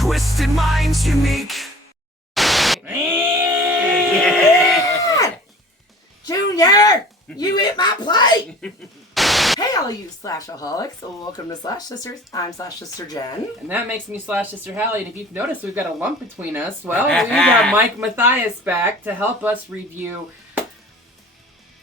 twisted minds unique. Yeah! Junior! You hit my plate! Hey all you Slashaholics, welcome to Slash Sisters. I'm Slash Sister Jen. And that makes me Slash Sister Hallie, and if you've noticed we've got a lump between us, well, we got Mike Mathias back to help us review a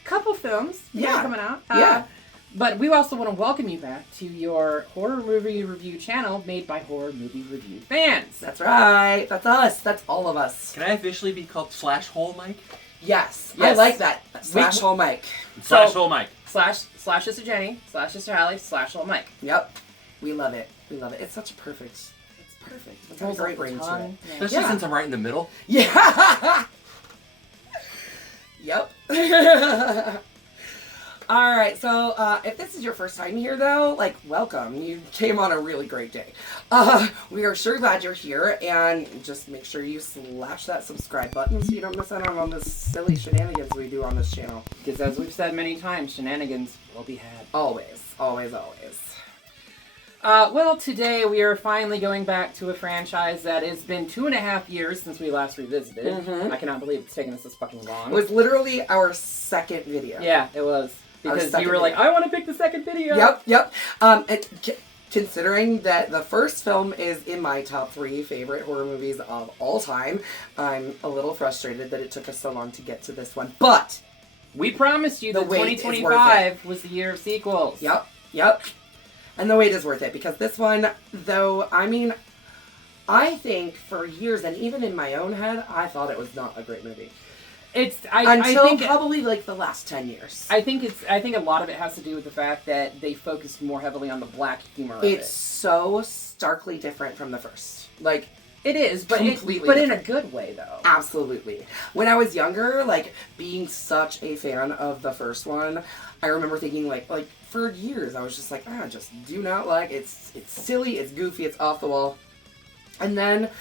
couple films coming out. But we also want to welcome you back to your horror movie review channel made by horror movie review fans. That's right. That's us. That's all of us. Can I officially be called Slashole Mike? Yes. I like that. Slashole Mike. Slashole Mike. Slash Sister Jenny, Slash Sister Hallie, Slashole Mike. Yep. We love it. We love it. It's such a perfect. It's perfect. It's a great ring to it. Especially since I'm right in the middle. Yeah. Yep. Alright, so if this is your first time here though, like, welcome. You came on a really great day. We are sure glad you're here, and just make sure you slash that subscribe button so you don't miss out on the silly shenanigans we do on this channel. Because as we've said many times, shenanigans will be had. Always, always, always. Well, today we are finally going back to a franchise that has been 2.5 years since we last revisited. Mm-hmm. I cannot believe it's taken us this fucking long. It was literally our second video. Yeah, it was. Because you were like, I want to pick the second video. Yep. Considering that the first film is in my top 3 favorite horror movies of all time, I'm a little frustrated that it took us so long to get to this one. But we promised you that 2025 was the year of sequels. Yep. And the wait is worth it, because this one, though, I mean, I think for years, and even in my own head, I thought it was not a great movie. I think probably like the last 10 years. I think a lot of it has to do with the fact that they focused more heavily on the black humor of it. It's so starkly different from the first. Like, it is, but completely in a good way though. Absolutely. When I was younger, like, being such a fan of the first one, I remember thinking like for years I was just like, I just do not like it's silly, it's goofy, it's off the wall. And then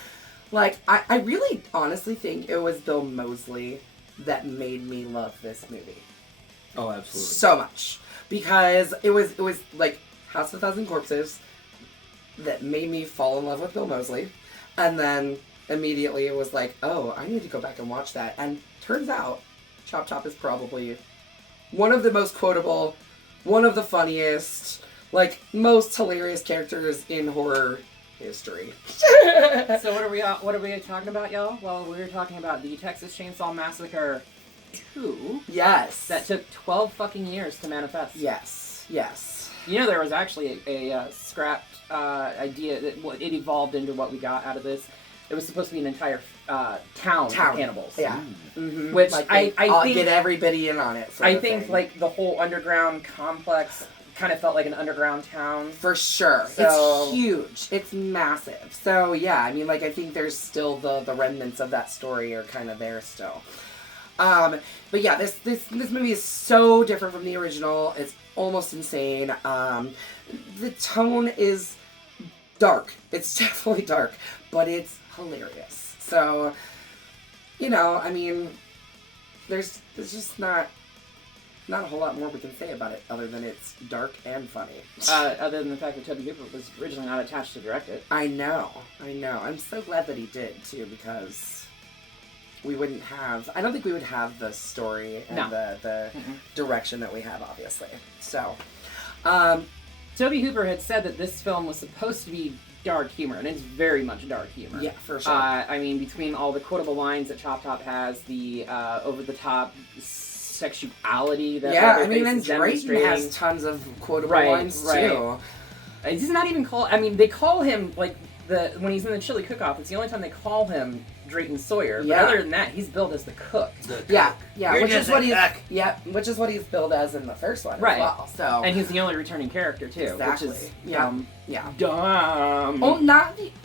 like I really honestly think it was Bill Moseley that made me love this movie. Oh, absolutely. So much. Because it was like House of a Thousand Corpses that made me fall in love with Bill Moseley. And then immediately it was like, oh, I need to go back and watch that. And turns out Chop Chop is probably one of the most quotable, one of the funniest, like, most hilarious characters in horror history. So what are we talking about, y'all? Well, we were talking about the Texas Chainsaw Massacre 2. Yes. That took 12 fucking years to manifest. Yes. You know, there was actually a scrapped idea that it evolved into what we got out of this. It was supposed to be an entire town of cannibals. Yeah. Mm-hmm. Which like I think get everybody in on it. I think like the whole underground complex kind of felt like an underground town. For sure. So, it's huge. It's massive. So yeah, I mean, like, I think there's still the remnants of that story are kind of there still. But yeah, this movie is so different from the original. It's almost insane. The tone is dark. It's definitely dark, but it's hilarious. So, you know, I mean, there's just not a whole lot more we can say about it other than it's dark and funny. Other than the fact that Tobe Hooper was originally not attached to direct it. I know. I'm so glad that he did, too, because I don't think we would have the story and the direction that we have, obviously. So, Tobe Hooper had said that this film was supposed to be dark humor, and it's very much dark humor. Yeah, for sure. I mean, between all the quotable lines that Chop Top has, the over-the-top sexuality that and Drayton has tons of quotable lines too. He's not even called. I mean, they call him like when he's in the chili cook-off. It's the only time they call him Drayton Sawyer. Yeah. But other than that, he's billed as the cook. Yeah, which is what he's billed as in the first one as well. So, and he's the only returning character too, exactly. Which is dumb. Oh,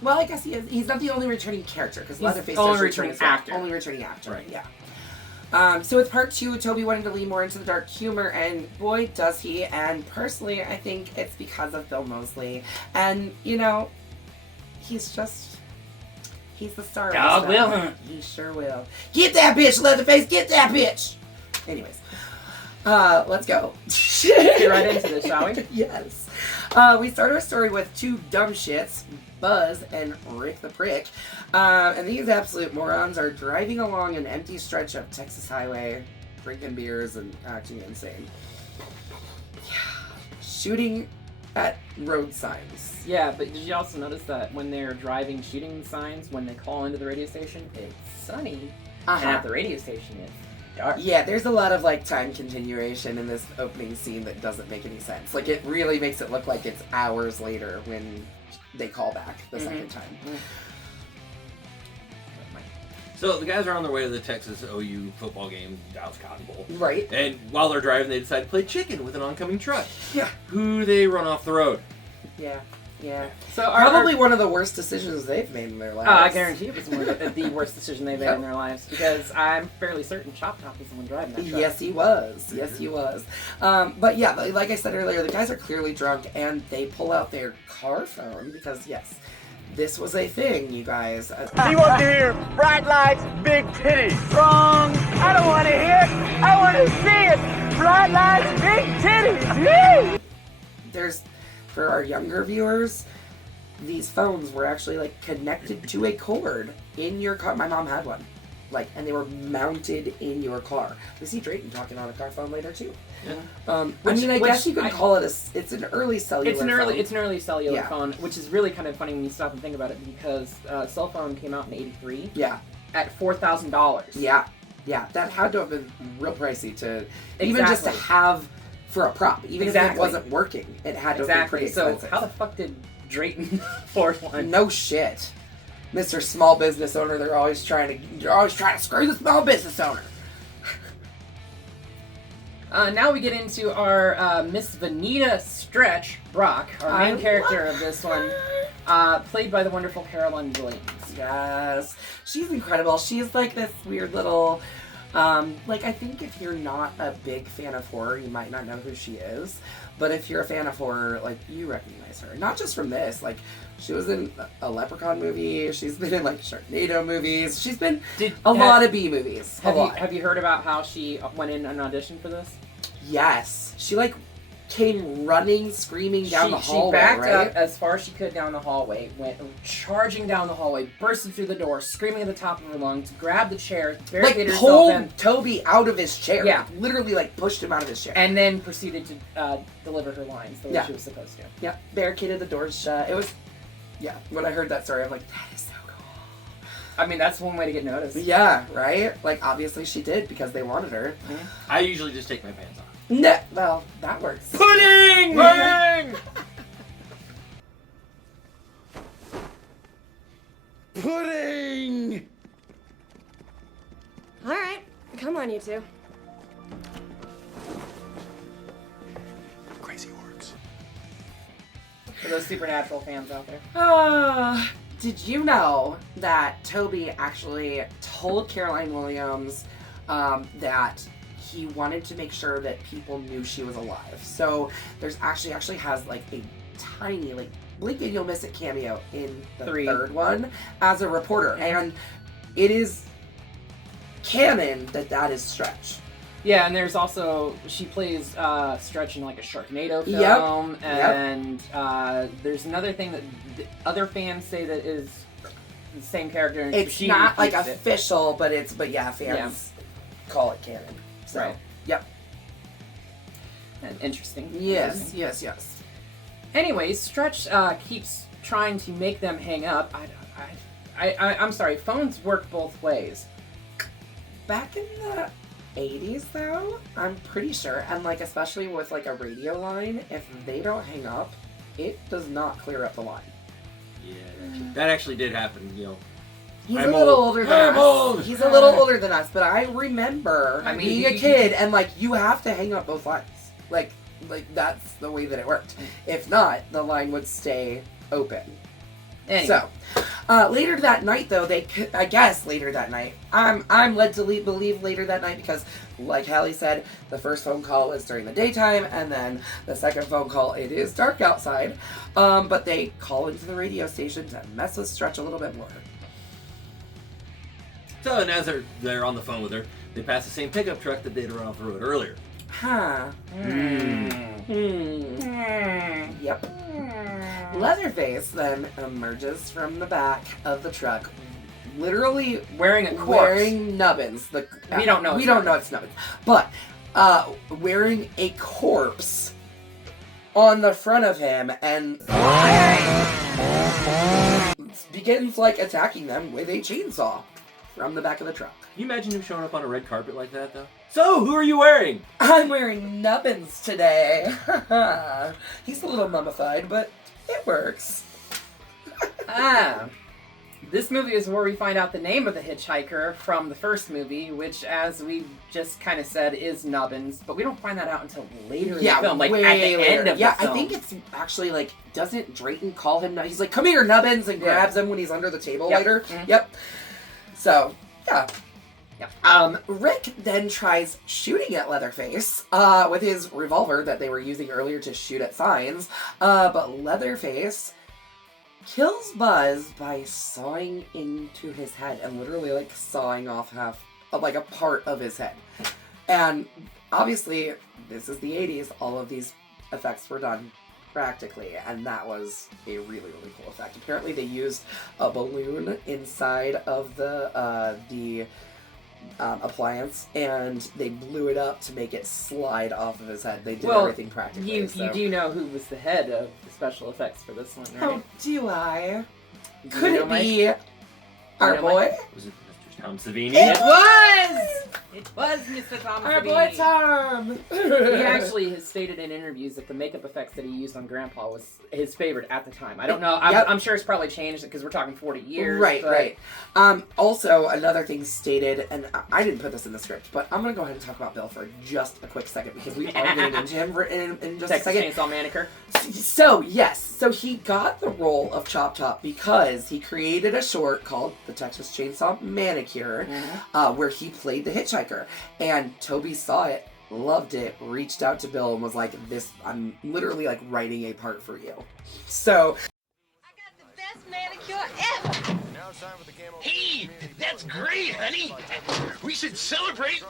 I guess he is. He's not the only returning character because Leatherface only returning actor. Only returning actor. Right. Yeah. So with part 2, Tobe wanted to lean more into the dark humor, and boy, does he. And personally, I think it's because of Bill Moseley. And, you know, he's the star of Dog this film. will hunt. He sure will. Get that bitch, Leatherface! Get that bitch! Anyways, let's go. Get right into this, shall we? Yes. We start our story with two dumb shits, Buzz and Rick the Prick. And these absolute morons are driving along an empty stretch of Texas highway, drinking beers and acting insane. Shooting at road signs. Yeah, but did you also notice that when they're driving, shooting signs, when they call into the radio station, it's sunny, and at the radio station, it's dark. Yeah, there's a lot of like time continuation in this opening scene that doesn't make any sense. Like it really makes it look like it's hours later when they call back the second time. So the guys are on their way to the Texas OU football game, Dallas Cotton Bowl. Right. And while they're driving, they decide to play chicken with an oncoming truck. Yeah. Who do they run off the road? Yeah. So probably one of the worst decisions they've made in their lives. I guarantee it was one of the worst decision they've made in their lives, because I'm fairly certain Chop Top was the one driving that truck. Yes, he was. Yes, he was. But yeah, like I said earlier, the guys are clearly drunk, and they pull out their car phone because, yes, this was a thing, you guys. He wants to hear bright lights, big titties. Wrong. I don't want to hear it. I want to see it. Bright lights, big titties. There's, for our younger viewers, these phones were actually like connected to a cord in your car. My mom had one, and they were mounted in your car. We see Drayton talking on a car phone later too. Yeah. I guess you could call it it's an early cellular. phone. It's an early cellular Yeah. phone, which is really kind of funny when you stop and think about it, because cell phone came out in '83. Yeah. At $4,000. Yeah. That had to have been real pricey to even just to have for a prop. Even if it wasn't working, it had to have been pretty expensive. So how the fuck did Drayton afford one? No shit. Mr. Small Business Owner, they're always trying to screw the small business owner. Now we get into our Miss Vanita Stretch Brock, our main character of this one, played by the wonderful Caroline Williams. Yes, she's incredible. She's like this weird little, I think if you're not a big fan of horror, you might not know who she is. But if you're a fan of horror, you recognize her. Not just from this, she was in a Leprechaun movie. She's been in Sharknado movies. She's been a lot of B movies. Have you heard about how she went in an audition for this? Yes, she came running, screaming down the hallway. She backed up as far as she could down the hallway, went charging down the hallway, bursted through the door, screaming at the top of her lungs, grabbed the chair, barricaded herself in. Pulled Toby out of his chair. Yeah. Literally, pushed him out of his chair. And then proceeded to deliver her lines the way she was supposed to. Yeah, barricaded the doors shut. It was, when I heard that story, I'm like, that is so cool. I mean, that's one way to get noticed. Yeah, right? Obviously she did because they wanted her. Mm-hmm. I usually just take my pants off. No, well, that works. Pudding! Pudding! Pudding! All right, come on, you two. Crazy works. For those Supernatural fans out there. Did you know that Toby actually told Caroline Williams that he wanted to make sure that people knew she was alive? So there's actually has a tiny blink and you'll miss it cameo in the third one as a reporter, and it is canon that is Stretch. Yeah, and there's also, she plays Stretch in a Sharknado film, and there's another thing that other fans say that is the same character. And it's not official, but fans call it canon. So, right. Yep. Interesting. Yes. Anyways, Stretch keeps trying to make them hang up. I'm sorry, phones work both ways. Back in the 80s, though, I'm pretty sure, and especially with a radio line, if they don't hang up, it does not clear up the line. Yeah, that actually did happen, He's a little older than us. He's a little older than us, but I remember being a kid and you have to hang up both lines. That's the way that it worked. If not, the line would stay open. Anyway. So, later that night, though, later that night, I'm led to believe later that night because, like Hallie said, the first phone call was during the daytime, and then the second phone call, it is dark outside. But they call into the radio station to mess with Stretch a little bit more. So, and as they're on the phone with her, they pass the same pickup truck that they'd run off the road earlier. Huh. Yep. Leatherface then emerges from the back of the truck, literally Wearing a corpse. wearing nubbins. We don't know. We don't know it's nubbins, but wearing a corpse on the front of him and begins like attacking them with a chainsaw from the back of the truck. Can you imagine him showing up on a red carpet like that, though? So, who are you wearing? I'm wearing nubbins today. He's a little mummified, but it works. This movie is where we find out the name of the hitchhiker from the first movie, which, as we just kind of said, is Nubbins. But we don't find that out until later in the film, like way at the later. end of the film. I think it's actually like, doesn't Drayton call him? He's like, come here, Nubbins, and grabs him when he's under the table later. Mm-hmm. Yep. So, yeah. Rick then tries shooting at Leatherface with his revolver that they were using earlier to shoot at signs, but Leatherface kills Buzz by sawing into his head and literally like sawing off like a part of his head. And obviously, this is the 80s. All of these effects were done practically, and that was a really, really cool effect. Apparently, they used a balloon inside of the appliance, and they blew it up to make it slide off of his head. They did everything practically. You do know who was the head of the special effects for this one, right? Oh, do I? Do Could you know, it Mike? be our know, boy? Was it Mr. Tom Savini? It was! It was Mr. Tom Our Savini. boy Tom! He actually has stated in interviews that the makeup effects that he used on Grandpa was his favorite at the time. I don't know. I'm sure it's probably changed because we're talking 40 years. Right. Also, another thing stated, and I didn't put this in the script, but I'm going to go ahead and talk about Bill for just a quick second because we are getting into him in just Texas a second. Chainsaw Massacre. So, yes. So he got the role of Chop Top because he created a short called The Texas Chainsaw Manicure, where he played the hitchhiker. And Tobe saw it, loved it, reached out to Bill and was like, I'm literally like writing a part for you. So, I got the best manicure ever. Hey, that's great, honey. We should celebrate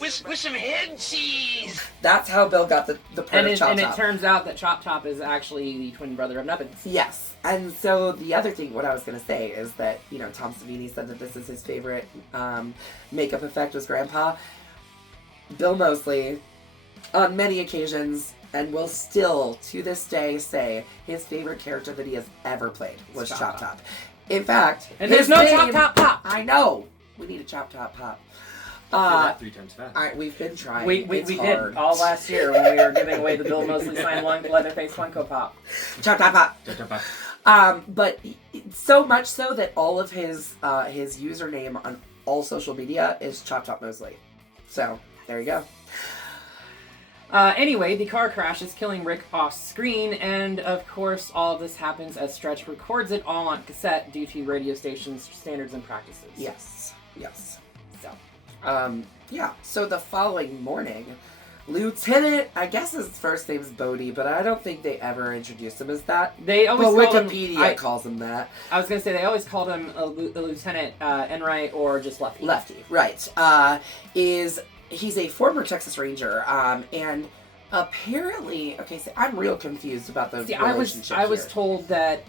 with some head cheese. that's how Bill got the part of Chop And Top. it turns out that Chop Top is actually the twin brother of Nubbins. Yes. And so the other thing, what I was going to say is that, Tom Savini said that this is his favorite makeup effect was Grandpa. Bill Moseley, on many occasions, and will still, to this day, say his favorite character that he has ever played was Chop Top. In fact, And his there's no name- Chop Top Pop. I know. We need a Chop Top Pop. Say that 3 times fast. We've been trying. We It's did hard. all last year when we were giving away the Bill Moseley signed Leatherface Funko Pop. Chop Top Pop. But so much so that all of his username on all social media is Chop Top Moseley. So there you go. Anyway, the car crashes, killing Rick off screen, and of course, all of this happens as Stretch records it all on cassette due to radio stations' standards and practices. Yes. So, So the following morning, Lieutenant, I guess his first name's Bodie, but I don't think they ever introduced him as that. they always But called Wikipedia calls him that. I was gonna say they always called him a lieutenant, Enright, or just Lefty. Lefty, right. He's a former Texas Ranger, and apparently, okay, so I'm real confused about the relationship I was here. told that,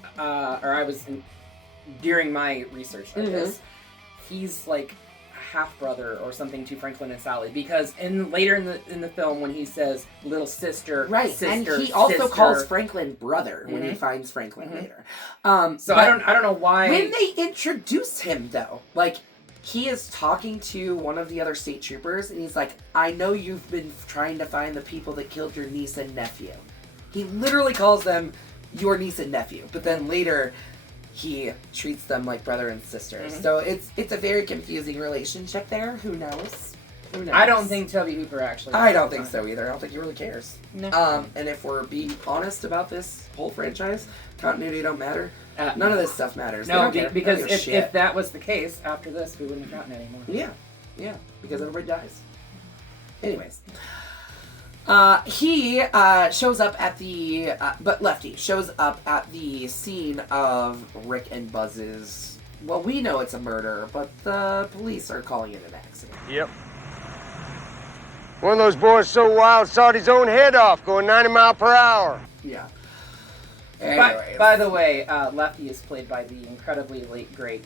during my research of this, he's like a half brother or something to Franklin and Sally, because later in the film when he says little sister, Right, sister, and he also sister, calls Franklin brother when he finds Franklin later. So but I don't know why. when they introduce him, though, like, he is talking to one of the other state troopers, and he's like, I know you've been trying to find the people that killed your niece and nephew. He literally calls them your niece and nephew, but then later he treats them like brother and sister. So it's a very confusing relationship there. Who knows? I don't think Tobe Hooper actually. I don't think so either. I don't think he really cares. No. And if we're being honest about this whole franchise, continuity don't matter. None of this stuff matters. They No, don't care. They because don't give a shit. if that was the case, after this, we wouldn't have gotten any more. Yeah, because everybody dies. Anyways. He shows up at but Lefty shows up at the scene of Rick and Buzz's, well, we know it's a murder, but the police are calling it an accident. Yep. One of those boys so wild sawed his own head off going 90 miles per hour. Yeah. By the way, Lefty is played by the incredibly late, great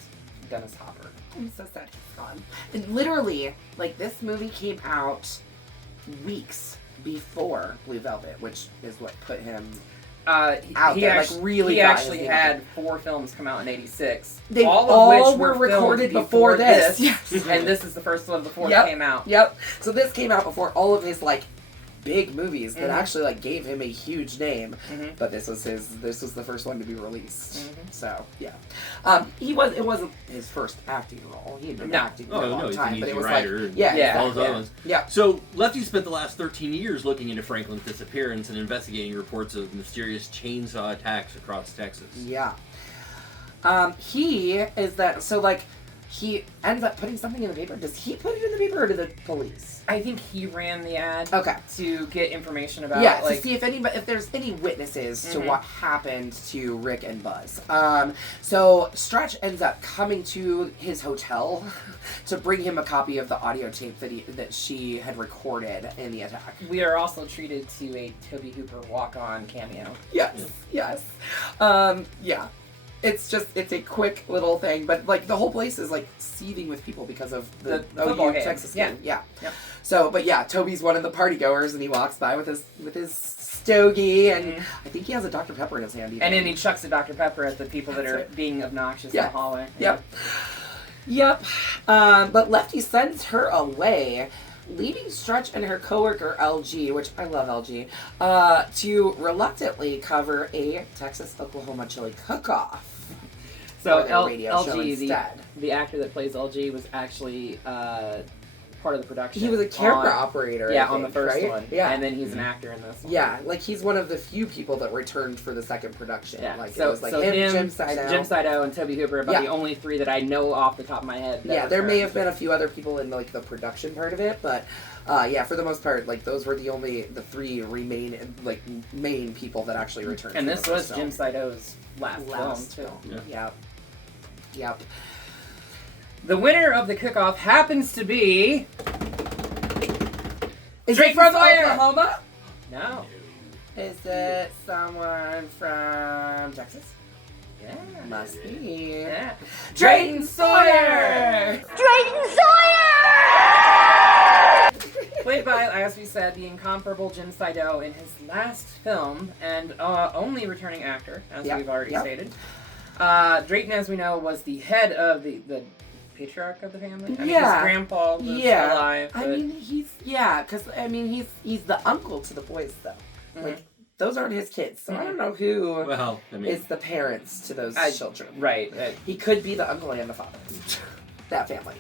Dennis Hopper. I'm so sad he's gone. And literally, like, this movie came out weeks before Blue Velvet, which is what put him out there. He actually had 4 films come out in '86. They all all of which were filmed recorded before this. Yes. And this is the first one before it came out. Yep. So this came out before all of his, like, big movies that actually, like, gave him a huge name. But this was the first one to be released. So yeah, it wasn't his first acting role. He had been acting for a long time, but it was writer, like all those other ones. Yeah. So Lefty spent the last 13 years looking into Franklin's disappearance and investigating reports of mysterious chainsaw attacks across Texas. Yeah. He is that so like he ends up putting something in the paper. Does he put it in the paper or to the police? I think he ran the ad. Okay. To get information about. Yeah, like, to see if there's any witnesses to what happened to Rick and Buzz. So Stretch ends up coming to his hotel to bring him a copy of the audio tape that she had recorded in the attack. We are also treated to a Tobe Hooper walk-on cameo. Yes. Yeah. It's a quick little thing, but like the whole place is like seething with people because of the football game. Texas game. Yeah. Yep. So, but yeah, Toby's one of the party goers, and he walks by with his stogie, and I think he has a Dr. Pepper in his hand. And then he chucks a Dr. Pepper at the people that are being obnoxious in the hallway. Yep. But Lefty sends her away, leaving Stretch and her coworker LG, which I love LG, to reluctantly cover a Texas-Oklahoma chili cook-off. So LG, the actor that plays LG, was actually part of the production. He was a camera operator. Yeah, on the first one. Yeah, and then he's an actor in this one. Yeah, like he's one of the few people that returned for the second production. Yeah, like so it was like him, Jim Sido, and Tobe Hooper are about the only 3 that I know off the top of my head. Yeah, there may have been a few other people in like the production part of it, but yeah, for the most part, like those were the 3 main people that actually returned. And this was Jim Sido's last film too. Yeah. Yep. The winner of the cook-off happens to be... Is it from Oklahoma? No. Is it someone from Texas? Yeah. Must be. Yeah. Drayton Sawyer! Drayton Sawyer! Played by, as we said, the incomparable Jim Sido in his last film, and only returning actor, as we've already stated. Drayton, as we know, was the head of the patriarch of the family. I mean, his grandpa was alive. But... he's the uncle to the boys, though. Like, those aren't his kids, so I don't know who is the parents to those children. Right. He could be the uncle and the father. That family.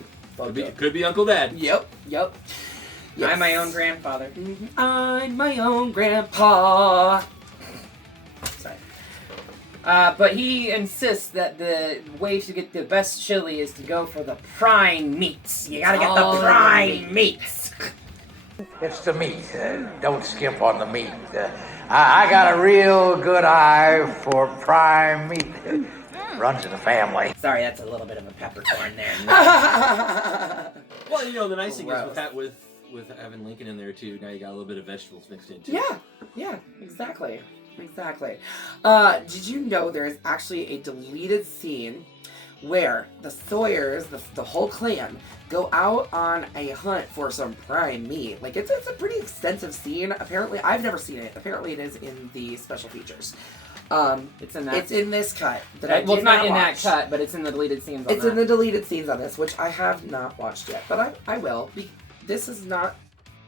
Could be Uncle Dad. Yep. Yes. I'm my own grandfather. I'm my own grandpa. Sorry. But he insists that the way to get the best chili is to go for the prime meats. You gotta get the prime meats. It's the meat. Don't skimp on the meat. I got a real good eye for prime meat. Runs in the family. Sorry, that's a little bit of a peppercorn there. Well, the nice thing is with having Lincoln in there too, now you got a little bit of vegetables mixed in too. Yeah, exactly. Did you know there is actually a deleted scene where the Sawyers, the whole clan, go out on a hunt for some prime meat? Like, it's a pretty extensive scene. Apparently, I've never seen it. Apparently, it is in the special features. It's in that. It's in this cut. It's not in that cut, but it's in the deleted scenes. It's in the deleted scenes on this, which I have not watched yet, but I will. This is not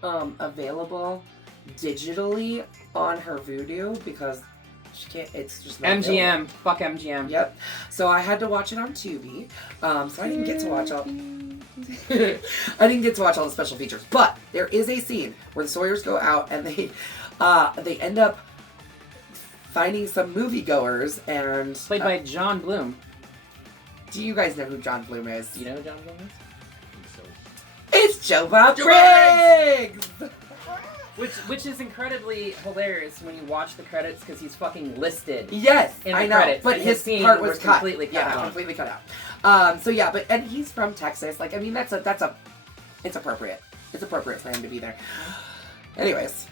available digitally on her Vudu because she can't. It's just not MGM. available. Fuck MGM. Yep. So I had to watch it on Tubi. So I didn't get to watch all. I didn't get to watch all the special features, but there is a scene where the Sawyers go out and they end up finding some moviegoers and played by John Bloom. Do you guys know who John Bloom is? Do you know who John Bloom is? It's Joe Bob Briggs! Which is incredibly hilarious when you watch the credits because he's fucking listed. Yes, in the I know, credits, but his part was cut. Completely cut out. Completely cut out. So yeah, and he's from Texas. Like, I mean, it's appropriate. it's appropriate for him to be there. Anyways.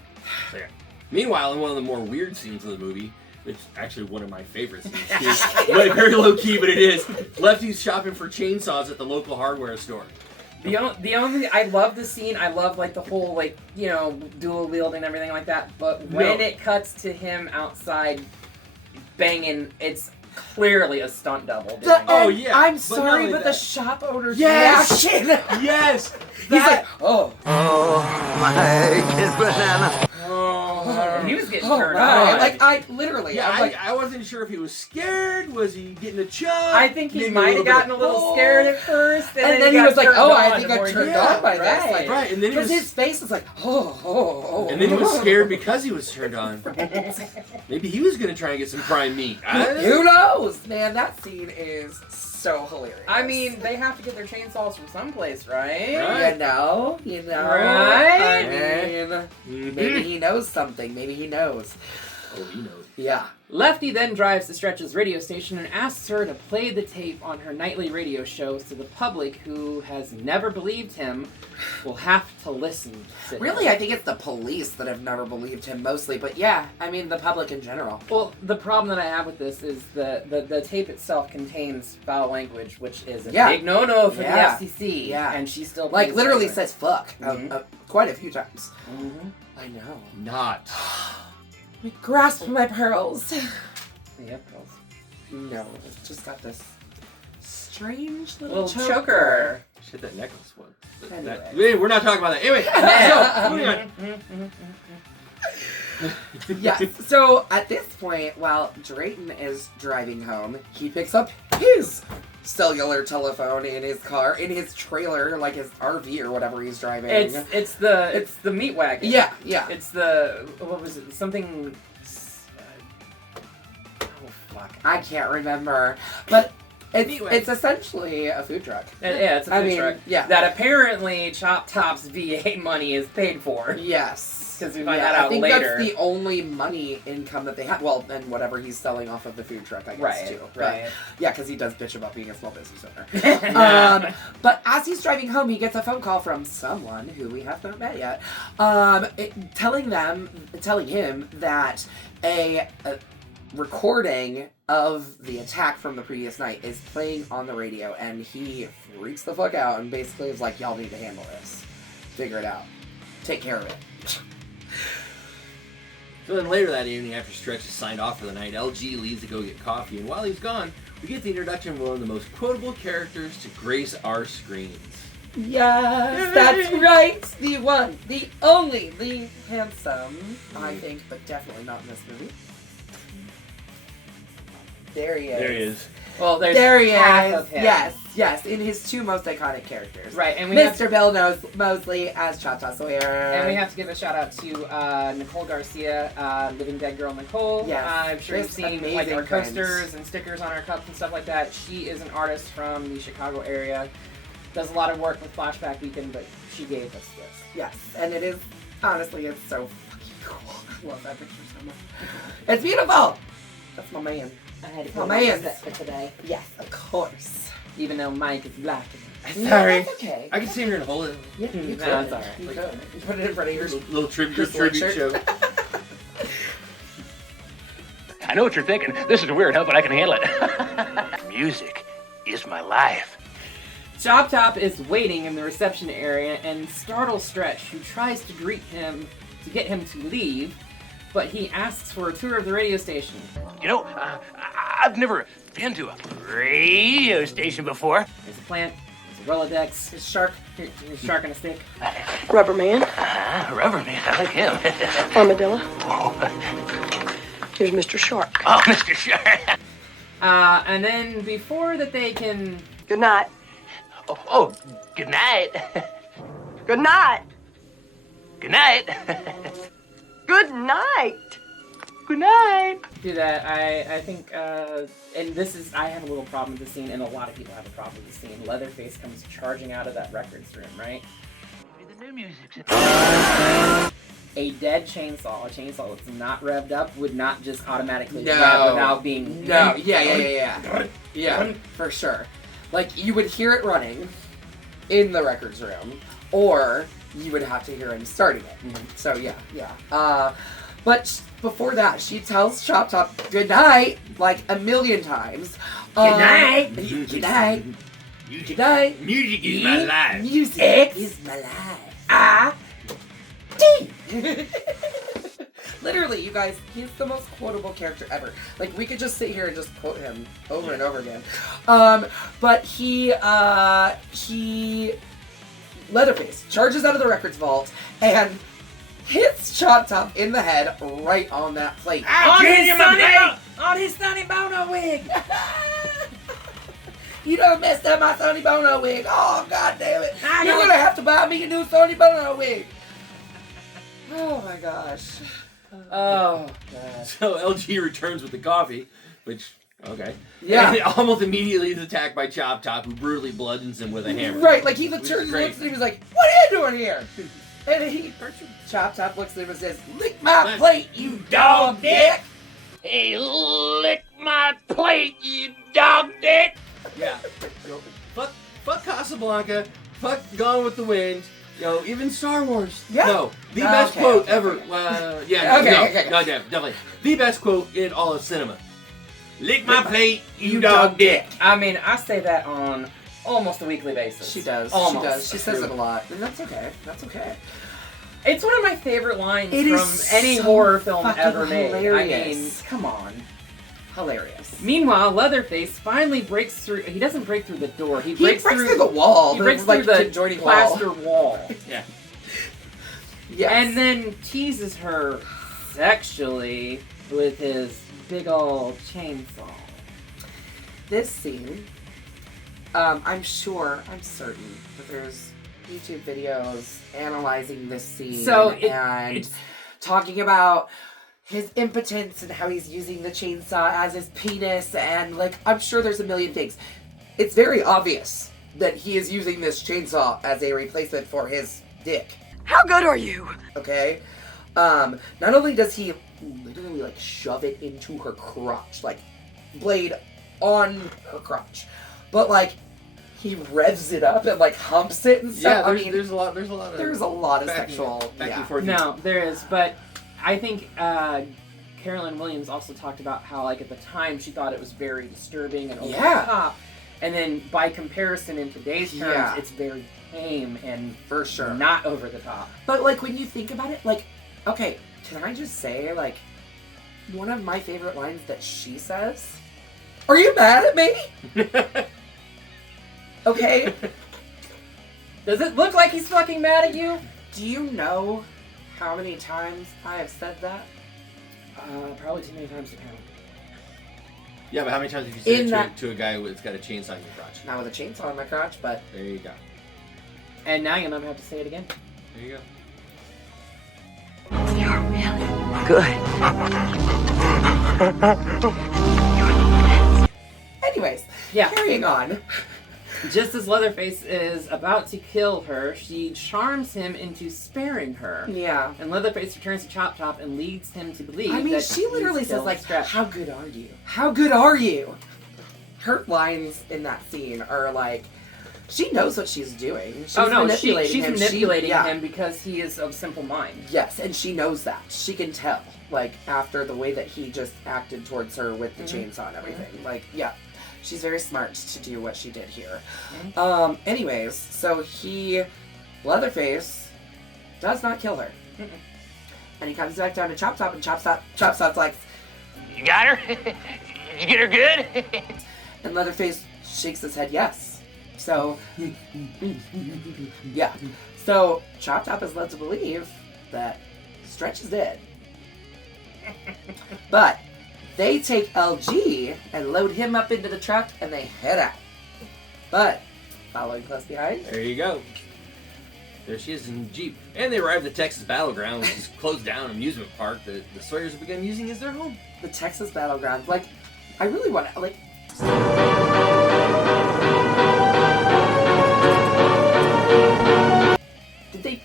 So, yeah. Meanwhile, in one of the more weird scenes of the movie, it's actually one of my favorite scenes. Like, very low key, but it is. Lefty's shopping for chainsaws at the local hardware store. The only I love the scene. I love like the whole like dual wielding and everything like that. But when it cuts to him outside banging, it's clearly a stunt double. I'm sorry, but the shop owner's reaction. Yes. He's like, oh my banana. He was getting turned on. Like I literally, Yeah, I'm like, I wasn't sure if he was scared. Was he getting a chub? I think he might have gotten a little scared at first, and then he was like, "Oh, I think I'm turned on by this." Like, right, and then because his face is like, "Oh." And then he was scared because he was turned on. Maybe he was gonna try and get some prime meat. Who knows, man? That scene is so hilarious. I mean, they have to get their chainsaws from someplace, right? Right. You know. Right? I mean, maybe he knows something. Maybe he knows. Oh, he knows. Yeah. Lefty then drives to Stretch's radio station and asks her to play the tape on her nightly radio show so the public, who has never believed him, will have to listen to him. Really, I think it's the police that have never believed him mostly, but yeah, I mean the public in general. Well, the problem that I have with this is the tape itself contains foul language, which is a big no-no for the FCC. Yeah. And she still like literally it. says fuck quite a few times. Mm-hmm. I know. Not. Grasp my pearls. Yep, girls. No, it's just got this strange Little little choker. Shit, that necklace was. Anyway. We're not talking about that. Anyway, moving on. Yes. So at this point, while Drayton is driving home, he picks up his cellular telephone in his car, in his trailer, like his RV or whatever he's driving. It's the meat wagon. Yeah. It's the what was it? Something. Oh fuck! I can't remember, but it's essentially a food truck. Yeah, it's a food truck. Yeah. That apparently Chop Top's VA money is paid for. Yes. Because we find that out I think later. that's the only money income that they have. Well, and whatever he's selling off of the food truck, I guess, too. Right. But, yeah, because he does bitch about being a small business owner. But as he's driving home, he gets a phone call from someone who we have not met yet, telling him that a recording of the attack from the previous night is playing on the radio, and he freaks the fuck out and basically is like, y'all need to handle this. Figure it out. Take care of it. So then later that evening, after Stretch is signed off for the night, LG leaves to go get coffee, and while he's gone, we get the introduction of one of the most quotable characters to grace our screens. Yes, that's right. The one, the only, the handsome, I think, but definitely not in this movie. There he is. There he is. Well, there he half is. of him. Yes, in his two most iconic characters. Right, and we Mr. Bill Moseley as Cha-Cha Sawyer. And we have to give a shout out to Nicole Garcia, Living Dead Girl Nicole. Yes, I'm sure you've this seen like our amazing friend. coasters and stickers on our cups and stuff like that. She is an artist from the Chicago area. Does a lot of work with Flashback Weekend, but she gave us this. Yes, and it is, honestly, it's so fucking cool. I love that picture so much. It's beautiful. That's my man. I had to Oh, put man. set for today. Yes, of course. Even though Mike is black. Sorry. That's okay. I can see him here and hold it. Yeah, you No, could. it's all right. You could. You put it in front of your Little tribute sweatshirt. show. I know what you're thinking. This is weird, huh? But I can handle it. Music is my life. Chop Top is waiting in the reception area and startles Stretch, who tries to greet him to get him to leave, but he asks for a tour of the radio station. You know, I've never been to a radio station before. There's a plant, there's a Rolodex, His shark. here's a shark on a stick. Rubber man, Rubber man, I like him. armadillo. Here's Mr. Shark. Oh, Mr. Shark. And then before that they can... Good night. Oh, good night. Good night. Good night. Good night. Good night. do that, I think, and this is, I have a little problem with the scene, and a lot of people have a problem with the scene. Leatherface comes charging out of that records room, right? The new music. A dead chainsaw, a chainsaw that's not revved up, would not just automatically No. rev without being... No, yeah, for sure. Like, you would hear it running in the records room, or you would have to hear him starting it. So yeah. But before that, she tells Chop Top good night like a million times. Good night. Good night. Good night. Music is my life. Music is my life. Literally, you guys, he's the most quotable character ever. Like, we could just sit here and just quote him over and over again. But he Leatherface charges out of the records vault and hits Chop Top in the head right on that plate. On his Sonny Bono wig. You done messed up my Sonny Bono wig. Oh, god damn it. You're gonna have to buy me a new Sonny Bono wig. Oh my gosh. Oh, God. So LG returns with the coffee, which, okay. Yeah. And almost immediately is attacked by Chop Top, who brutally bludgeons him with a hammer. Right, like he Which turns is and great. looks at him, he's like, what are you doing here? And Chop Top looks at him and says, lick my plate, you dog dick! Hey, lick my plate, you dog dick! Yeah. Fuck Casablanca. Fuck Gone with the Wind. Even Star Wars. Yeah. No, the best quote ever. Yeah. Okay. No, definitely. The best quote in all of cinema. Lick my plate, you dog dick. I mean, I say that on almost a weekly basis. She does. Almost. She does. She says it a lot. And that's okay. That's okay. It's one of my favorite lines It from is any so horror film fucking ever made. hilarious. I mean, come on. Hilarious. Meanwhile, Leatherface finally breaks through. He doesn't break through the door. He He breaks through the wall. He breaks like, through the adjoining plaster wall. wall. Yeah. Yes. And then teases her sexually with his big old chainsaw. This scene, I'm certain that there's YouTube videos analyzing this scene So and it's talking about his impotence and how he's using the chainsaw as his penis, and like, I'm sure there's a million things. It's very obvious that he is using this chainsaw as a replacement for his dick. How good are you? Okay? Not only does he literally like shove it into her crotch, like blade on her crotch, but like he revs it up and like humps it and stuff. Yeah, there's a lot of sexual back yeah. and forth. No, there is, but I think Carolyn Williams also talked about how, like, at the time she thought it was very disturbing and over the top, and then by comparison in today's terms, it's very tame and for sure not over the top. But like when you think about it, like, okay, can I just say, like, one of my favorite lines that she says? Are you mad at me? Okay. Does it look like he's fucking mad at you? Do you know how many times I have said that? Probably too many times to count. Yeah, but how many times have you said it to a guy that's got a chainsaw in your crotch? Not with a chainsaw in my crotch, but... There you go. And now you'll never have to say it again. There you You're go. really good. Anyways, Yeah. carrying on. Just as Leatherface is about to kill her, she charms him into sparing her. Yeah. And Leatherface returns to Chop Top and leads him to believe I mean, that she he's literally says, still like, strapped. how good are you? How good are you? Her lines in that scene are like, she knows what she's doing. She's manipulating him. She's manipulating him because he is of simple mind. Yes, and she knows that. She can tell, like, after the way that he just acted towards her with the chainsaw and everything. Like, yeah. She's very smart to do what she did here. Anyways, so Leatherface does not kill her. And he comes back down to Chop Top, and Chop Top's like, You got her? You get her good? and Leatherface shakes his head yes. So, yeah. So, Chop Top is led to believe that Stretch is dead. But they take LG and load him up into the truck and they head out. But, following close behind. There you go. There she is in the Jeep. And they arrive at the Texas Battleground, which is closed down amusement park that the Sawyers have begun using as their home. The Texas Battleground. Like, I really want to, like...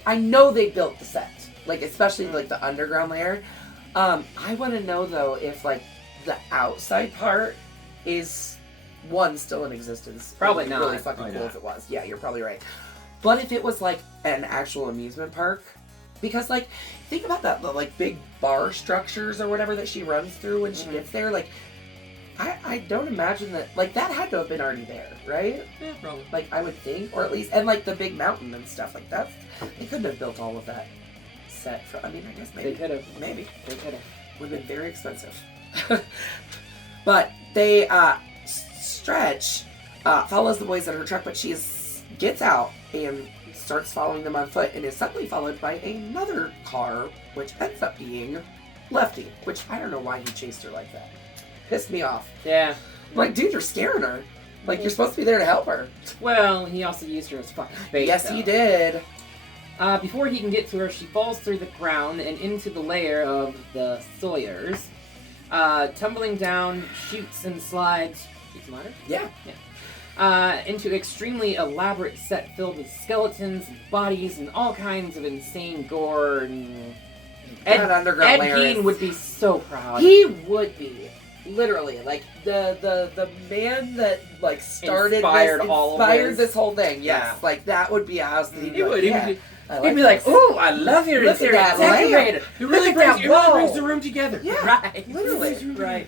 I know they built the set. Like, especially, like, the underground layer. I want to know, though, if, like, the outside part is, one, still in existence. Probably It would be not. really fucking Probably cool not. if it was. Yeah, you're probably right. But if it was like an actual amusement park, because like, think about that, the like big bar structures or whatever that she runs through when she gets there, like, I don't imagine that, like, that had to have been already there, right? Yeah, probably. Like, I would think, or at least, and like the big mountain and stuff, like that, they couldn't have built all of that set for, I mean, I guess maybe. They could have. Maybe. They could have. Would have been very expensive. But they, Stretch, follows the boys in her truck, but she gets out and starts following them on foot and is suddenly followed by another car, which ends up being Lefty, which I don't know why he chased her like that. Pissed me off. Yeah. Like, dude, you're scaring her. Like, you're supposed to be there to help her. Well, he also used her as fucking bait. Yes, though. he did. Before he can get to her, she falls through the ground and into the lair of the Sawyers. Tumbling down, shoots and slides. Shoots and ladders? Yeah. Into extremely elaborate set filled with skeletons and bodies and all kinds of insane gore. And That underground Ed lair Gein is- would be so proud. He would be. Literally, like the man that like started Inspired this whole thing. Yes, Yeah. like that would be a house that he'd be He like, would. yeah, He'd be like, "Ooh, I love your Look at interior that lamp. decorated. It really Look at brings that wall." the room together. Yeah, Right. literally. Right.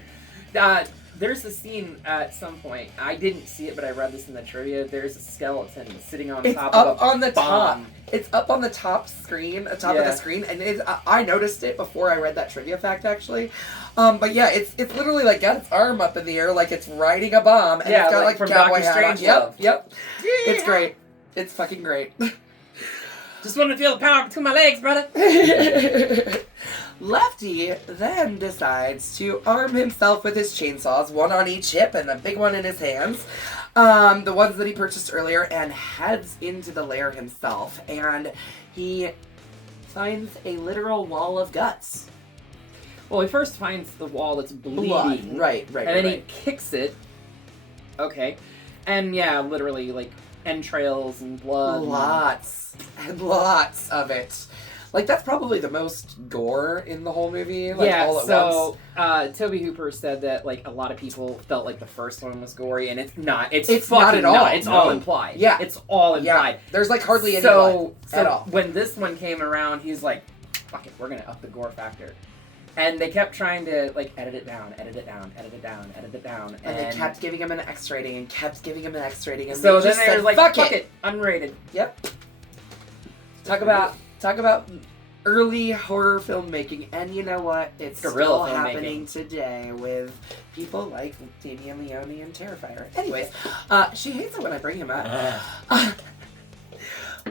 There's a scene at some point. I didn't see it, but I read this in the trivia. There's a skeleton sitting on It's top up of a on the bomb. top. It's up on the top screen, top of the screen, and I noticed it before I read that trivia fact, actually. But yeah, it's literally like got its arm up in the air like it's riding a bomb, and it's got like from cowboy Dr. hat on. Strangelove. Yep. It's great. It's fucking great. Just want to feel the power between my legs, brother. Lefty then decides to arm himself with his chainsaws, one on each hip and a big one in his hands, the ones that he purchased earlier, and heads into the lair himself. And he finds a literal wall of guts. Well, he first finds the wall that's bleeding. Blood. Right. And then he kicks it. Okay. And yeah, literally, like, entrails and blood. Lots and lots of it. Like, that's probably the most gore in the whole movie. Like, all at once. Tobe Hooper said that, like, a lot of people felt like the first one was gory, and it's not. It's not fucking at all. not. It's all No. implied. Yeah. It's all implied. Yeah. There's, like, hardly any blood at all. When this one came around, he's like, fuck it, we're gonna up the gore factor. And they kept trying to, like, edit it down. And And they kept giving him an X rating and kept giving him an X rating. And so they then just they were said, like, fuck it. unrated. Yep. Talk about early horror filmmaking, and you know what? It's Guerrilla still filmmaking. happening today with people like Damien Leone and Terrifier. Anyways, she hates it when I bring him up.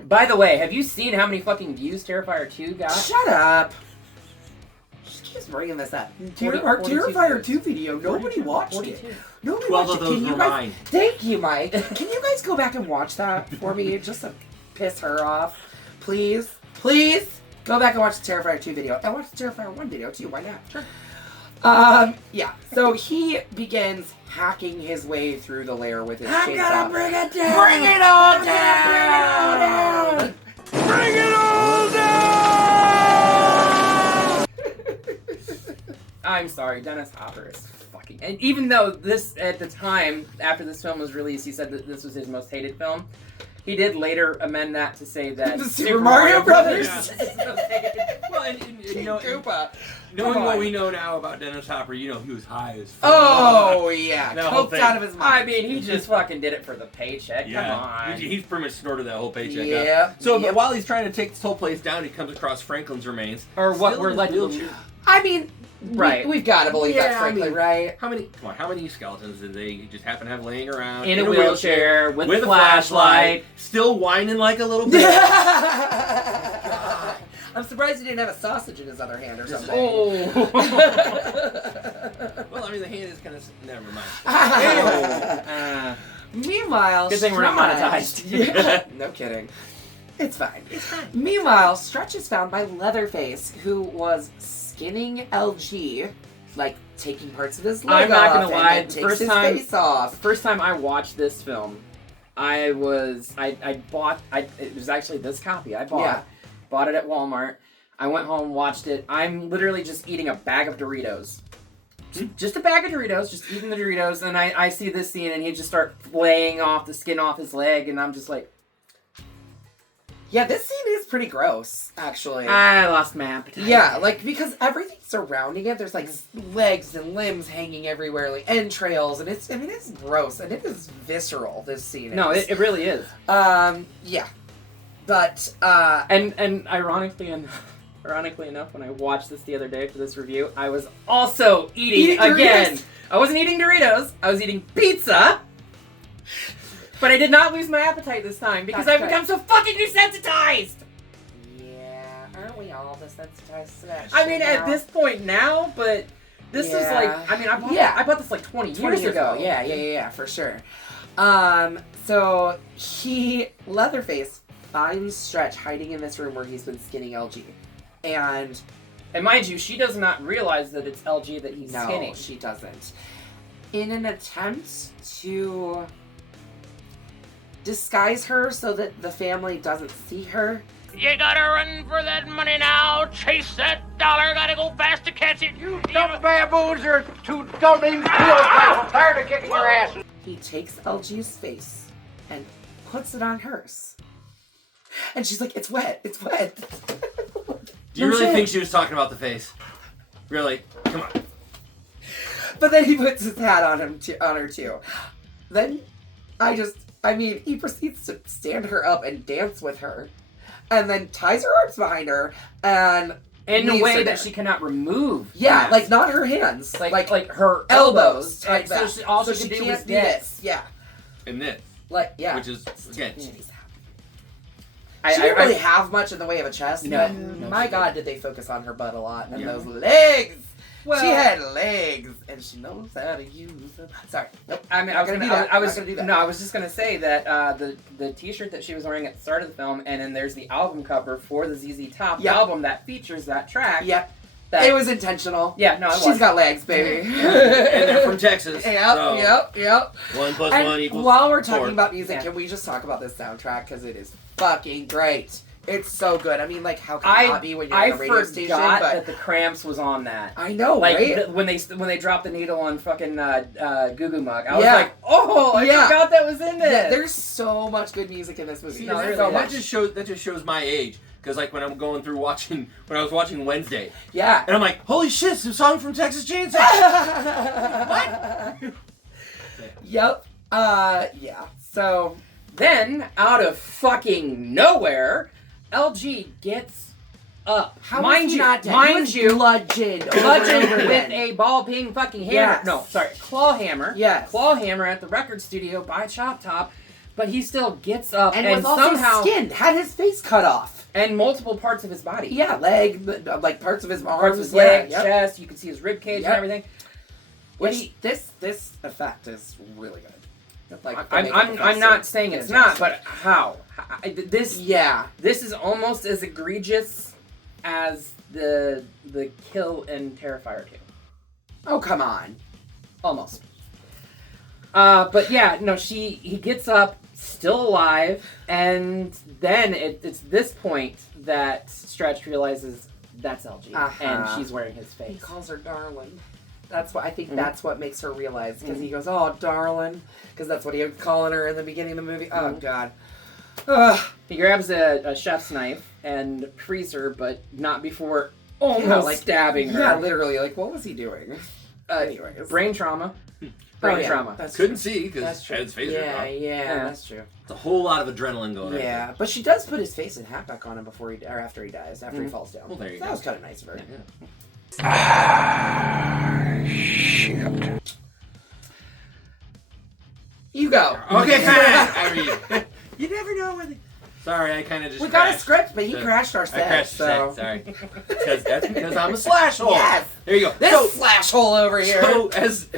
By the way, have you seen how many fucking views Terrifier 2 got? Shut up. She keeps bringing this up. Our 42 Terrifier 2 video, nobody watched 42. it. Nobody 12 watched of it. those Can you were guys? mine. Thank you, Mike. Can you guys go back and watch that for me, just to piss her off, please? Please go back and watch the Terrifier 2 video and watch the Terrifier 1 video too. Why not? Sure. Yeah. So he begins hacking his way through the lair with his chainsaw. I'm gonna bring it down. Bring it all down. Bring it all down! I'm sorry, Dennis Hopper is fucking... And even though this, at the time, after this film was released, he said that this was his most hated film, he did later amend that to say that... The Super Mario Brothers. is his most hated. Well, and you know, Koopa. knowing Come what on. we know now about Dennis Hopper, you know he was high as fuck. Oh, yeah. That whole Coked thing. out of his mind. I mean, he just fucking did it for the paycheck. Yeah, Come on. he's pretty much snorted that whole paycheck Yeah. up. So, Yep. but while he's trying to take this whole place down, he comes across Franklin's remains. Or what Still we're in led his to wheelchair. believe. I mean, Right. we've got to believe Yeah, that's Franklin, I mean, right? How many skeletons did they just happen to have laying around In a wheelchair, with a flashlight. still whining like a little bitch? I'm surprised he didn't have a sausage in his other hand or something. Oh. Well, I mean, the hand is kind of... Never mind. Meanwhile, Good thing we're not Stretch- monetized. Yeah, no kidding. It's fine. Meanwhile, Stretch is found by Leatherface, who was skinning LG, like taking parts of his leg I'm not gonna off lie, and the then takes first his time- face off. First time I watched this film, it was actually this copy I bought. Yeah. Bought it at Walmart. I went home, watched it. I'm literally just eating a bag of Doritos. Just a bag of Doritos, just eating the Doritos, and I see this scene, and he just start flaying off the skin off his leg, and I'm just like, Yeah, this scene is pretty gross, actually. I lost my appetite. Yeah, like, because everything surrounding it, there's, like, legs and limbs hanging everywhere, like, entrails, and it's gross, and it is visceral, this scene. No, it really is. Yeah. But, And ironically enough, when I watched this the other day for this review, I was also eating again. Doritos. I wasn't eating Doritos, I was eating pizza. But I did not lose my appetite this time because I've become so fucking desensitized! Yeah, aren't we all desensitized to that I mean, shit at now? this point now, but this is like, I mean, I bought this like 20 years ago. Yeah, for sure. So Leatherface finds Stretch hiding in this room where he's been skinning LG. And mind you, she does not realize that it's LG that he's skinning. No, she doesn't. In an attempt to disguise her so that the family doesn't see her, You gotta run for that money now. Chase that dollar. Gotta go fast to catch it. You dumb baboons are too dumb to even feel I'm tired of kicking your ass. he takes LG's face and puts it on hers. And she's like, it's wet, it's wet. Do you really think she was talking about the face? Really? Come on. But then he puts his hat on her too. Then he proceeds to stand her up and dance with her. And then ties her arms behind her and in a leaves way her that there. she cannot remove. Yeah, like not her hands. Like her elbows. Like so that. she also so could she do can't was do this. this. Yeah. And this. Like, yeah. Which is, again, She didn't really have much in the way of a chest, No. but No, my she God, did they focus on her butt a lot. And those legs! Well, she had legs, and she knows how to use them. Sorry. Nope. I mean, Not gonna do that. I was Not gonna do that. No, I was just gonna say that the T-shirt that she was wearing at the start of the film, and then there's the album cover for the ZZ Top album that features that track. Yep. That, It was intentional. Yeah, no, it was. She's got legs, baby. and they're from Texas. Yep. 1 plus And 1 equals while we're talking 4. about music, can we just talk about this soundtrack? Because it is fucking great. It's so good. I mean, like, how can it not be when you're on a radio station? I forgot But that the Cramps was on that. I know, like, right? when they dropped the needle on fucking Goo Goo Mug, I was like, oh, I forgot that was in this. Yeah, there's so much good music in this movie. See, That just shows my age. Because like when I'm going through when I was watching Wednesday. Yeah. And I'm like, holy shit, it's a song from Texas Chainsaw. What? Yep. Yeah. So then, out of fucking nowhere, LG gets up. Mind you, bludgeoned with a ball peen fucking hammer. Yes. No, sorry, claw hammer. Yes. Claw hammer at the record studio by Chop Top. But he still gets up and was somehow also skinned, had his face cut off. And multiple parts of his body. Yeah, leg, like parts of his arms, parts of his leg, yep. chest. You can see his rib cage and everything. Which this effect is really good. Like, I'm not saying it's not, but how? This is almost as egregious as the Kill and Terrifier 2. Oh, come on. Almost. But yeah, no, he gets up, still alive, and then it's this point that Stretch realizes that's LG, and she's wearing his face. He calls her darling. That's what I think. That's what makes her realize, because he goes, "Oh, darling," because that's what he was calling her in the beginning of the movie. Oh God. He grabs a chef's knife and frees her, but not before almost stabbing her. Yeah, literally. Like, what was he doing? Anyways, brain trauma. Trauma. Couldn't see because his face was off. Yeah, that's true. It's a whole lot of adrenaline going on. Yeah, but she does put his face and hat back on him after he dies, after he falls down. Well, there you go. That was kind of nice of her. Shit. You go. Okay, I mean, you never know when. Sorry, I kind of just. We got a script, but he crashed our set. I crashed so. the set. Sorry, that's because I'm a Slashole. Yes. There you go. This Slashole over here. So as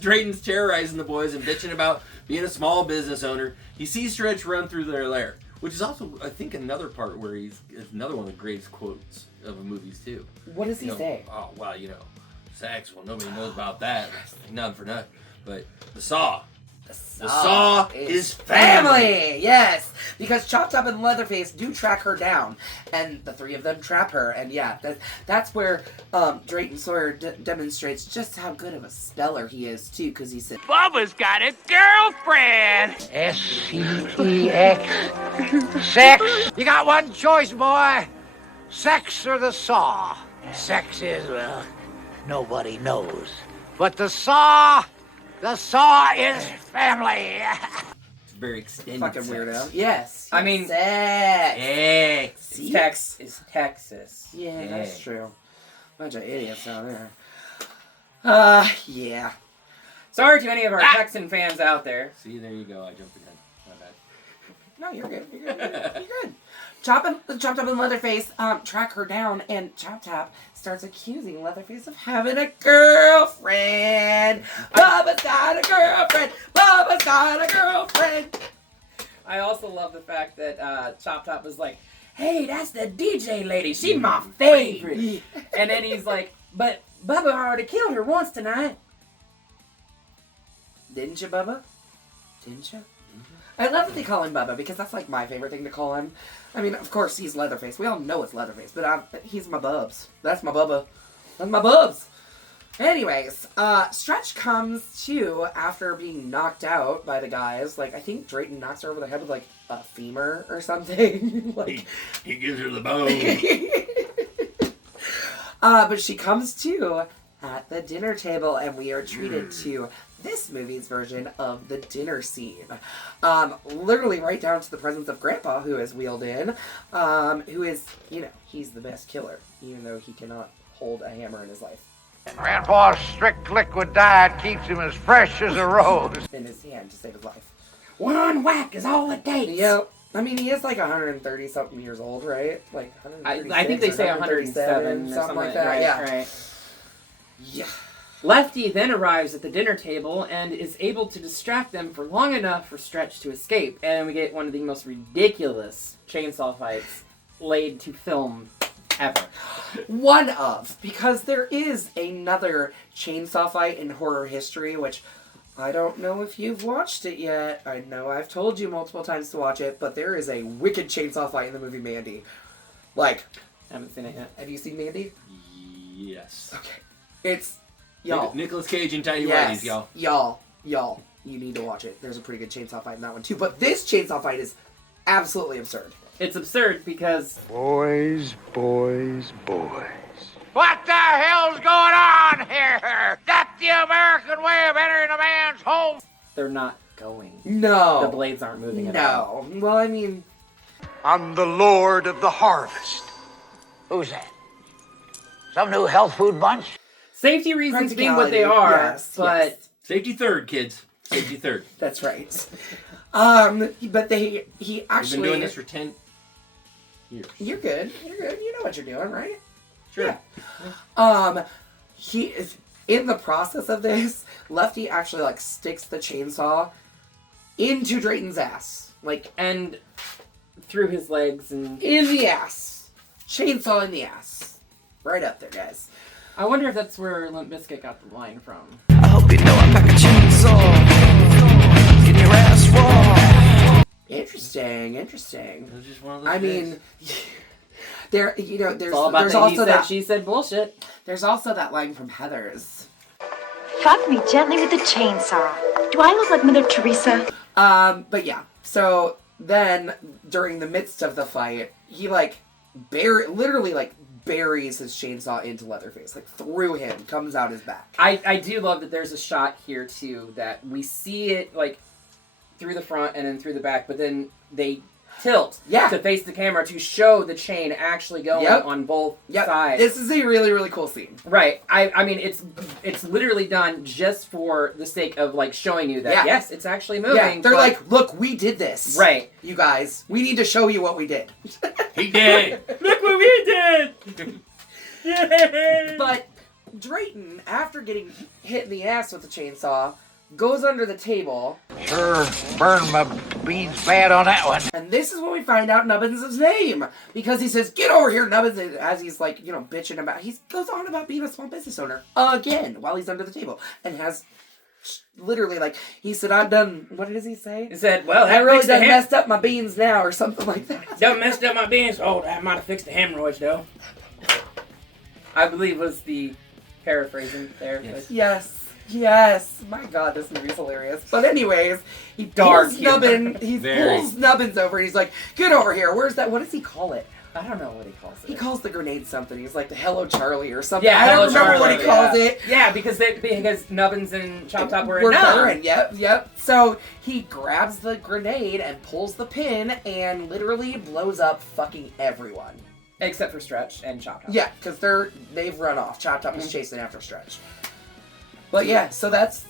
Drayton's terrorizing the boys and bitching about being a small business owner, he sees Stretch run through their lair, which is also, I think, another part where it's another one of the greatest quotes of the movies too. What does he say? Oh well, sex. Well, nobody knows about that. None for nothing. But the saw. The saw is family. Yes. because Chop Top and Leatherface do track her down, and the three of them trap her, and yeah, that's where Drayton Sawyer demonstrates just how good of a speller he is too, because he said, Bubba's got a girlfriend. S-C-E-X. Sex. You got one choice, boy. Sex or the saw. Sex is, well, nobody knows. But the saw is family. It's very extended. fucking sex. weirdo. Yes. I mean- sex. See? It's Texas. Yeah, that's Yeah. true. Bunch of idiots down there. Yeah. Sorry to any of our Texan fans out there. See, there you go. I jumped again. My bad. No, you're good. You're good. Chop Top and Leatherface track her down, and Chop Top starts accusing Leatherface of having a girlfriend. Bubba's got a girlfriend. Bubba's got a girlfriend. I also love the fact that Chop Top was like, hey, that's the DJ lady. She's my favorite. And then he's like, but Bubba already killed her once tonight. Didn't you, Bubba? Didn't you? I love that they call him Bubba because that's like my favorite thing to call him. I mean, of course he's Leatherface. We all know it's Leatherface, but he's my bubs. That's my Bubba. That's my bubs. Anyways, Stretch comes to after being knocked out by the guys. Like, I think Drayton knocks her over the head with like a femur or something. Like, He gives her the bone. but she comes to at the dinner table, and we are treated to this movie's version of the dinner scene. Literally right down to the presence of Grandpa, who is wheeled in, who is, he's the best killer, even though he cannot hold a hammer in his life. Grandpa's strict liquid diet keeps him as fresh as a rose. In his hand to save his life. One whack is all it takes. Yep. I mean, he is like 130 something years old, right? Like 136 I think they say 137 or something like that. Right. Yeah. Lefty then arrives at the dinner table and is able to distract them for long enough for Stretch to escape. And we get one of the most ridiculous chainsaw fights laid to film ever. One of, because there is another chainsaw fight in horror history, which I don't know if you've watched it yet. I know I've told you multiple times to watch it, but there is a wicked chainsaw fight in the movie Mandy. Like, I haven't seen it yet. have you seen Mandy? Yes. Okay. It's, y'all. Nicolas Cage and Tidy Yes, Whities, y'all. Y'all, you need to watch it. There's a pretty good chainsaw fight in that one too, but this chainsaw fight is absolutely absurd. It's absurd because Boys. What the hell's going on here? That's the American way of entering a man's home. they're not going. No. The blades aren't moving at all. No. Well, I mean, I'm the Lord of the Harvest. Who's that? Some new health food bunch? Safety reasons being what they are, Yes, but yes. Safety third, kids. Safety third. That's right. But he We've actually. been doing this for 10 years. You're good. You're good. You know what you're doing, right? Sure. Yeah. He is in the process of this. Lefty actually like sticks the chainsaw into Drayton's ass, like and through his legs and in the ass. Chainsaw in the ass. Right up there, guys. I wonder if that's where Limp Bizkit got the line from. I hope you know I'm like a chainsaw. Get your ass raw. Interesting. It was just one of those I days. mean, there's It's all about there's the also he said, that she said bullshit. there's also that line from Heathers. Fuck me gently with a chainsaw. Do I look like Mother Teresa? But yeah. So then during the midst of the fight, he like literally buries his chainsaw into Leatherface, like through him, comes out his back. I do love that there's a shot here too that we see it like through the front and then through the back, but then they tilt to face the camera to show the chain actually going on both sides. This is a really, really cool scene. Right. I mean it's literally done just for the sake of like showing you that yes, it's actually moving. Yeah, they're like, look, we did this. Right. You guys, we need to show you what we did. He did. Look what we did. Yay! But Drayton, after getting hit in the ass with the chainsaw, goes under the table. Sure burned my beans bad on that one. And this is when we find out Nubbins' name. Because he says, get over here, Nubbins, as he's like, bitching about, he goes on about being a small business owner again while he's under the table. And has literally, like, he said, "I'm done." What does he say? He said, "Well, I really done messed up my beans now," or something like that. Done messed up my beans. Oh, that might have fixed the hemorrhoids, though. I believe was the paraphrasing there. Yes. Yes. My God, this movie's hilarious. But anyways, he pulls Nubbins. He pulls Nubbins over. He's like, "Get over here. Where's that? What does he call it?" I don't know what he calls it. He calls the grenade something. He's like the Hello Charlie or something. Yeah, I don't remember Charlie, what he calls it. Yeah, because Nubbins and Chop Top were in. Yep. So he grabs the grenade and pulls the pin and literally blows up fucking everyone. Except for Stretch and Chop Top. Yeah, because they've run off. Chop Top is chasing after Stretch. But yeah, so that's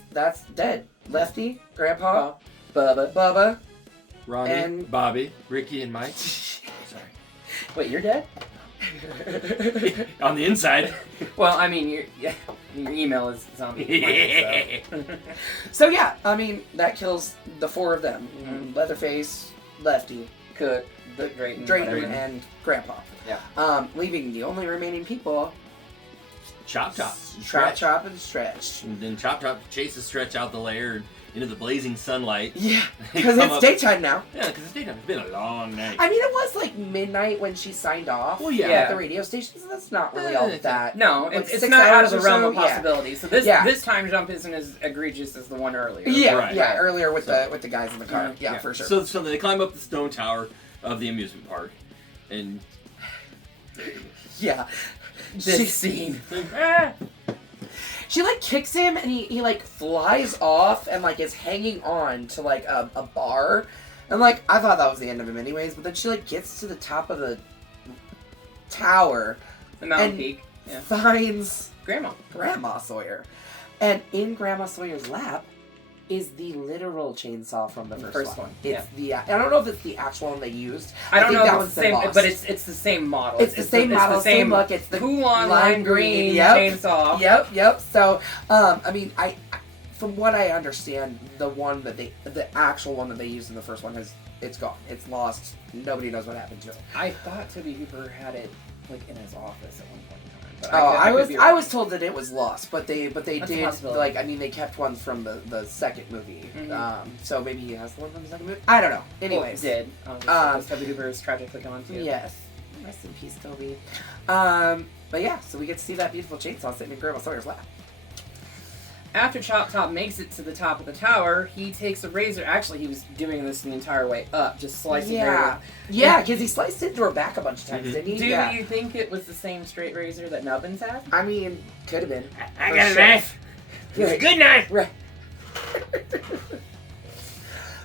dead. Lefty, Grandpa, Bubba, Ronnie, and Bobby, Ricky, and Mike. Wait, you're dead? On the inside. Well, I mean, your email is zombie. So yeah, I mean, that kills the 4 of them. Leatherface, Lefty, Cook, Drayton, and Grandpa. Yeah. Leaving the only remaining people... Chop Top. Chop and Stretch. And then Chop Top chases Stretch out the lair into the blazing sunlight. Yeah, because it's daytime now. Yeah, because it's daytime. It's been a long night. I mean, it was like midnight when she signed off at the radio station, so that's not really all that. No, like it's not out of the realm of possibility. So this time jump isn't as egregious as the one earlier. Yeah, earlier with the guys in the car. Yeah, for sure. So they climb up the stone tower of the amusement park, and this scene. She like kicks him and he like flies off and like is hanging on to like a bar. And like I thought that was the end of him anyways, but then she like gets to the top of the tower the mountain peak. Finds Grandma Sawyer. And in Grandma Sawyer's lap is the literal chainsaw from the first one. It's I don't know if it's the actual one they used. I don't think know if it's the same, but it's the same model. It's the same model, same look. It's the Coulon lime green chainsaw. Yep. So, I mean, I from what I understand, the actual one that they used in the first one it's gone. It's lost. Nobody knows what happened to it. I thought Tobe Hooper had it like in his office at one point in time. But I was told that it was lost, but they did like, I mean, they kept one from the second movie. So maybe he has the one from the second movie. I don't know. Anyways, did Tobe Hooper is tragically gone too. Yes, rest in peace, Toby. But yeah, so we get to see that beautiful chainsaw sitting in Grandma Sawyer's lap. After Chop Top makes it to the top of the tower, he takes a razor. Actually, he was doing this the entire way up, just slicing her. Yeah, because he sliced into her back a bunch of times, didn't he? Do you think it was the same straight razor that Nubbins had? I mean, could have been. I got a knife. It's a good knife. Right.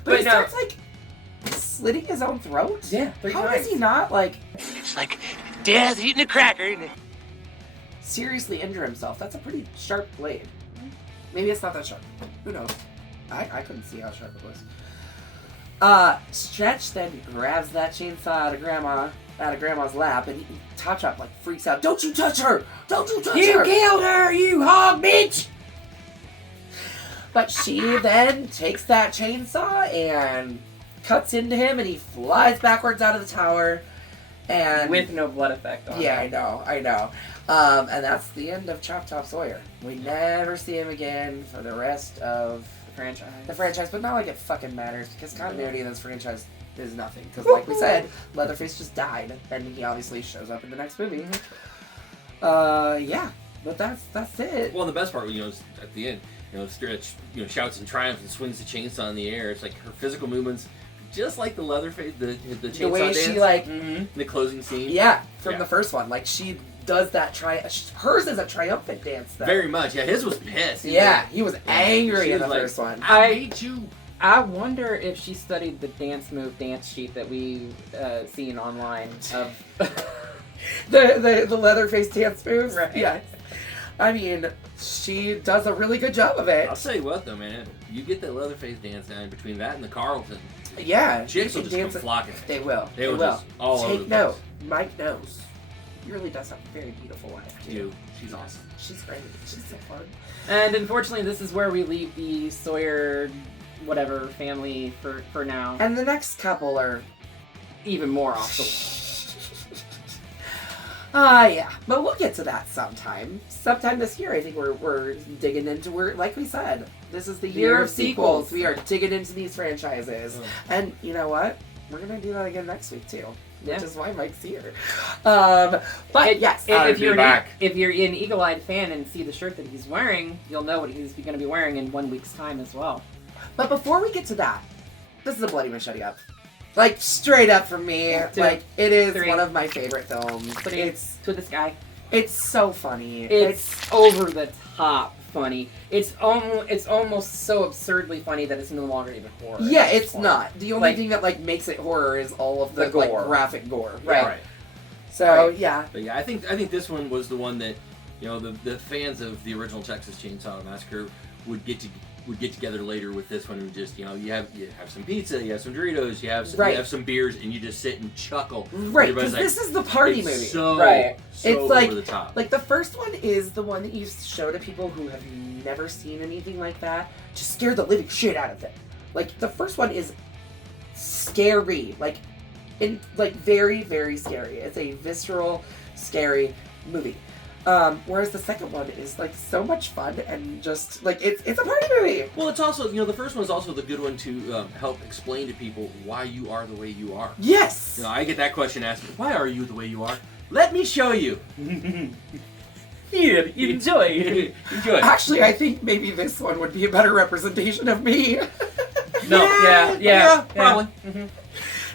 But he starts, like, slitting his own throat? Yeah, How does he not, like... It's like death eating a cracker, isn't it? Seriously injure himself? That's a pretty sharp blade. Maybe it's not that sharp. Who knows? I couldn't see how sharp it was. Stretch then grabs that chainsaw out of Grandma's lap, and Chop Chop like freaks out. "Don't you touch her! Don't you touch her! You killed her, you hog bitch!" But she then takes that chainsaw and cuts into him, and he flies backwards out of the tower. And with no blood effect on him. I know. And that's the end of Chop Top Sawyer. We never see him again for the rest of the franchise, but not like it fucking matters, because continuity in this franchise is nothing. Because like we said, Leatherface just died, and he obviously shows up in the next movie. Yeah, but that's it. Well, the best part, is at the end, Stretch, shouts in triumph and swings the chainsaw in the air. It's like her physical movements, just like the Leatherface, the chainsaw the way dance, she like the closing scene. Yeah, from the first one, like she does that hers is a triumphant dance though. Very much, yeah. His was pissed. He was angry in the first one. I hate you. I wonder if she studied the dance sheet that we've seen online of the Leatherface dance moves. Right. Yeah. I mean, she does a really good job of it. I'll tell you what though, man. You get that Leatherface dance down between that and the Carlton. Yeah. Chicks will just come flocking. They will. They will. Just all Take over note. Mike knows. He really does have a very beautiful wife too. She's awesome. She's great. She's so fun. And unfortunately, this is where we leave the Sawyer, whatever, family for now. And the next couple are even more awesome. Yeah. But we'll get to that sometime. Sometime this year, I think we're digging into like we said, This is the year of sequels. We are digging into these franchises. And you know what? We're going to do that again next week, too. Which is why Mike's here. But yes. If you're an eagle-eyed fan and see the shirt that he's wearing, you'll know what he's going to be wearing in 1 week's time as well. But before we get to that, this is a Bloody Machete Up. Like, straight up for me. Like, it is one of my favorite films. It's to the sky. It's so funny. It's over the top funny. It's almost so absurdly funny that it's no longer even horror. Yeah, it's not. The only thing that like makes it horror is all of the gore. Like, graphic gore. Right. So yeah. But yeah, I think this one was the one that, you know, the fans of the original Texas Chainsaw Massacre would get together later with this one and just, you know, you have some pizza, you have some Doritos, you have some beers, and you just sit and chuckle. Right, because this is the party movie. So it's like, over the top. Like the first one is the one that you show to people who have never seen anything like that. Just scare the living shit out of them. Like the first one is scary, like very, very scary. It's a visceral, scary movie. Whereas the second one is like so much fun and just like it's a party movie. Well, it's also, you know, the first one is also the good one to help explain to people why you are the way you are. Yes. You know, I get that question asked: why are you the way you are? Let me show you. Here, enjoy. Enjoy. Actually, I think maybe this one would be a better representation of me. Yeah, probably. Mm-hmm.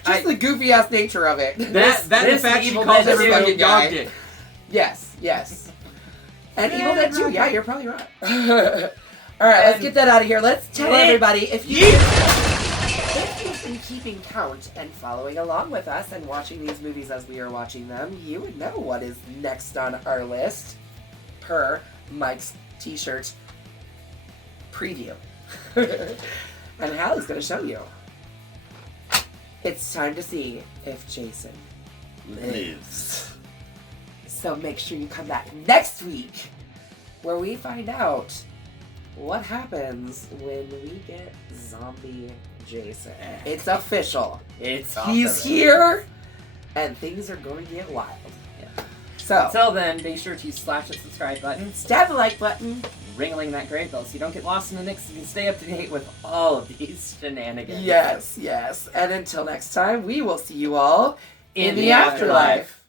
Just the goofy ass nature of it. That the fact she calls everybody a dog dick. Yes. And Evil Dead 2, yeah, you're probably right. Alright, let's get that out of here. Let's tell everybody, if you've been keeping count and following along with us and watching these movies as we are watching them, you would know what is next on our list per Mike's t-shirt preview. And Hallie's going to show you. It's time to see if Jason lives. So make sure you come back next week where we find out what happens when we get zombie Jason. It's official. He's here and things are going to get wild. Yeah. So until then, be sure to slash the subscribe button, stab the like button, ring that great bell so you don't get lost in the mix and stay up to date with all of these shenanigans. Yes. And until next time, we will see you all in the afterlife.